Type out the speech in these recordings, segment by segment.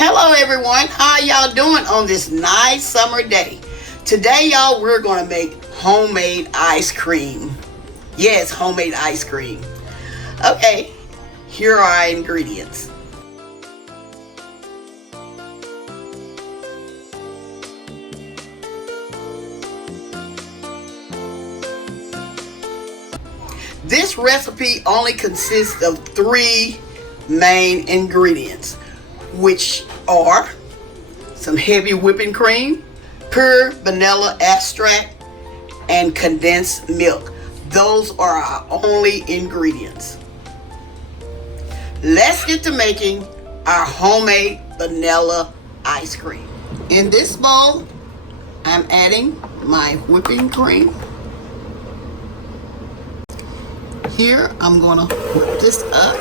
Hello everyone, how y'all doing on this nice summer day? Today y'all, we're gonna make homemade ice cream. Yes, homemade ice cream. Okay, here are our ingredients. This recipe only consists of 3 main ingredients, which are some heavy whipping cream, pure vanilla extract, and condensed milk. Those are our only ingredients. Let's get to making our homemade vanilla ice cream. In this bowl, I'm adding my whipping cream. Here, I'm gonna whip this up.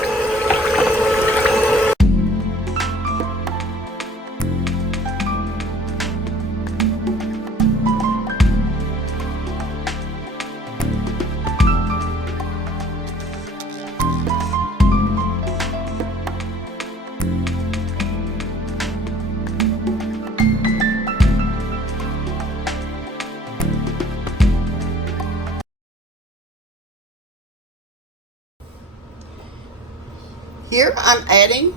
Here I'm adding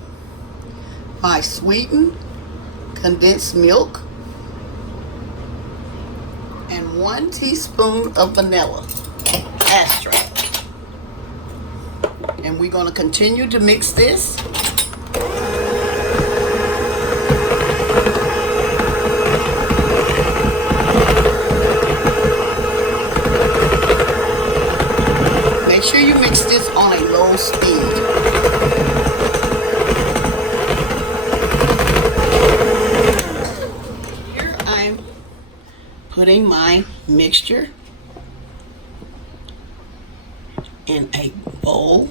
my sweetened condensed milk and 1 teaspoon of vanilla extract. And we're going to continue to mix this. Make sure you mix this on a low speed. Putting my mixture in a bowl.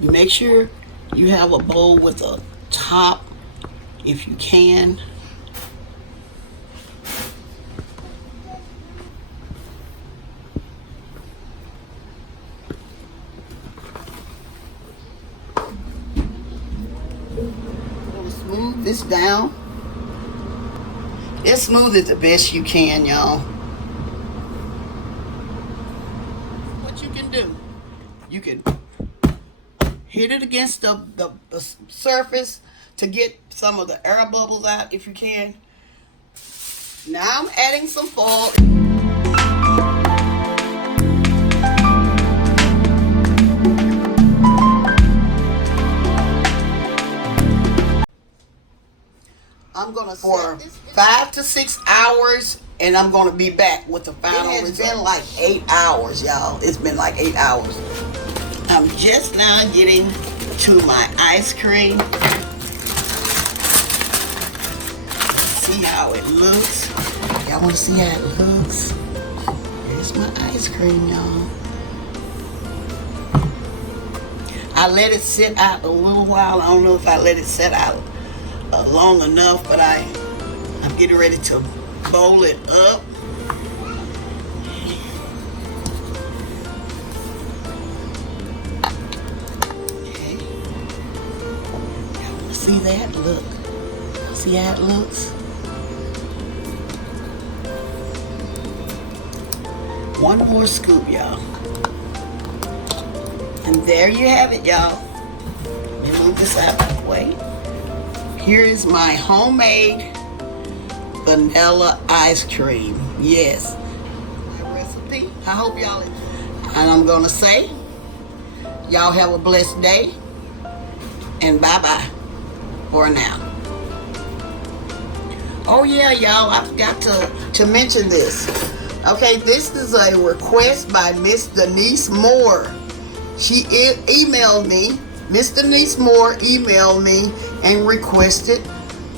You make sure you have a bowl with a top if you can. I'm going to smooth this down. As smooth as the best you can, y'all. What you can do, you can hit it against the surface to get some of the air bubbles out if you can. Now I'm adding some foil. I'm gonna for 5 to 6 hours, and I'm gonna be back with the final result. It's been like 8 hours, y'all. It's been like 8 hours. I'm just now getting to my ice cream. Let's see how it looks. Y'all wanna see how it looks? Here's my ice cream, y'all. I let it sit out a little while. I don't know if I let it sit out long enough, but I'm getting ready to bowl it up. Okay. Y'all want to see that? Look. See how it looks? One more scoop, y'all. And there you have it, y'all. Let me move this out of the way. Here is my homemade vanilla ice cream. Yes. My recipe. I hope y'all enjoy. And I'm going to say, y'all have a blessed day. And bye-bye for now. Oh yeah, y'all, I forgot to mention this. Okay, this is a request by Miss Denise Moore. She emailed me. Miss Denise Moore emailed me and requested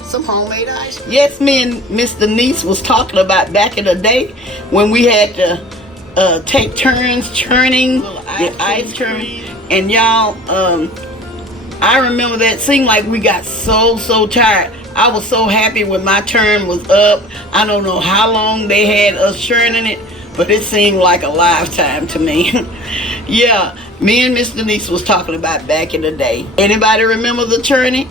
some homemade ice cream. Yes, me and Miss Denise was talking about back in the day when we had to take turns churning the ice cream. And y'all, I remember that. Seemed like we got so tired. I was so happy when my turn was up. I don't know how long they had us churning it, but it seemed like a lifetime to me. Yeah, me and Miss Denise was talking about back in the day. Anybody remember the journey?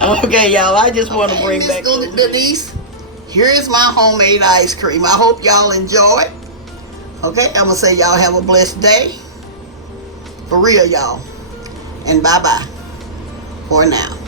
Okay, y'all, I just want to bring back Miss Denise. Here is my homemade ice cream. I hope y'all enjoy it. Okay, I'm going to say y'all have a blessed day. For real, y'all. And bye-bye for now.